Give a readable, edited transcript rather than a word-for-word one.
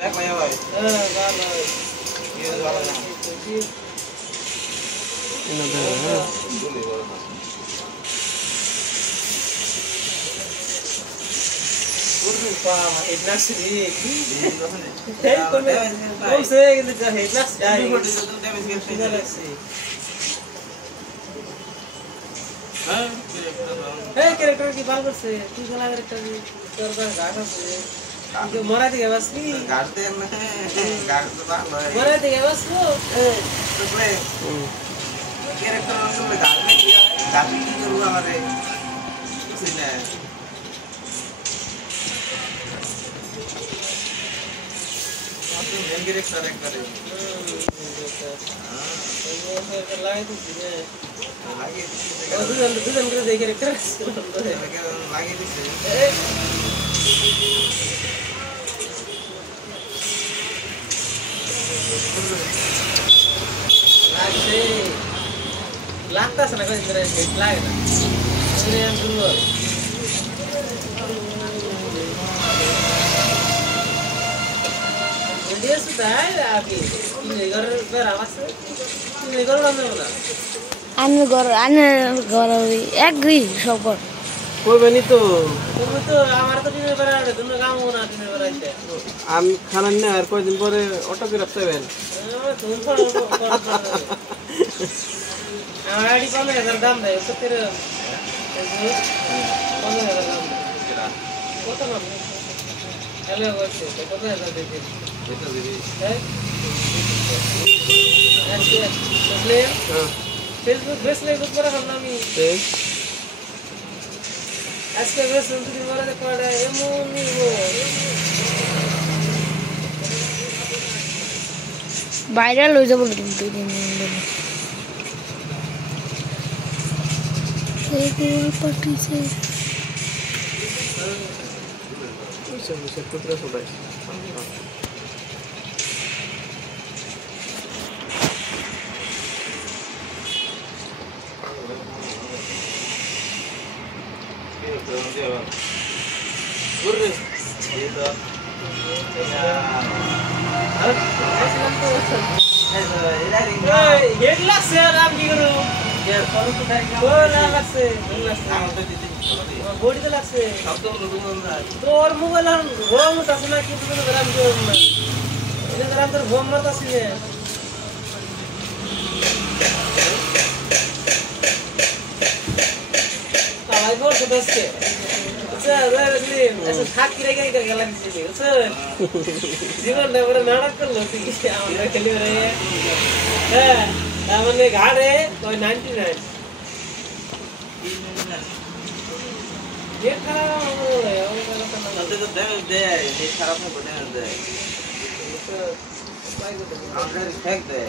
দেখ ভাই ভাই ভালো কি ভালো না এনে দে হ্যাঁ গুলি বড় না Guru pa headlas ri hey kome se কিন্তু headlas যাই hey character কি ভালো করছে তুই খেলা character তোর কাছে গাছ আছে কিন্তু মরা দিকে বাস কি গাছ দে না গাছ তো ভালো মরা দিকে বাস তো তো ভাই ক্যারেক্টার আসলে গাছ না কি গাছ কি করব আমারে কিছু না আপনি মেন ক্যারেক্টার একবারে লাগে তো দিনে লাগে দুজন করে দেখে ক্যারেক্টার লাগে দিছে লাগছে লাগতাছে না কই ধরে হেড লাগে না আমি শুনবো ভিডিওস তাই আপনি কি ঘর বের আছে কি ঘর বন্ধ না আমি ঘর একই সব ঘর কইবেনি তো তুমি তো আমার তো দিনের বেলা আছে তুমি কামও না দিনের বেলা আইতে আমি খানা না আর কয়দিন পরে অটো করে আসবেন তুমি তো আমার আইডি 15000 দাম দেয় তো তেরে 15000 দাম কত না হ্যালো বলছি কত হাজার দিতে এটা দিবি হ্যাঁ আসলে ফেসবুক বেসলে বুক করা হল আমি আজকে বেশ দুদিন পরে পড়ে এমন নিব ভাইরাল হয়ে যাবো কিন্তু পাঠিয়েছে সে কুতরা সবাই Guru, itu, হেডলাস স্যার আমি কি করব যে ফলো তো তাই না লাগছে বডি তো লাগছে তোর মোবাইল আর রং আছে না কি তুমি গ্রাম করব না এটা গ্রাম তোর ভোম মারতাছি না তাই বল তো দসকে স্যার রে এসে থাক কি রে গেলা দিছি স্যার জীবন না বড় নাটক করলো তুই আমরা খেলি রে হ্যাঁ মানে ঘাড়ে ওই 99 ये खराब हो गया वो nanti tuh deh, ini sarapnya bener deh. Udah cek deh.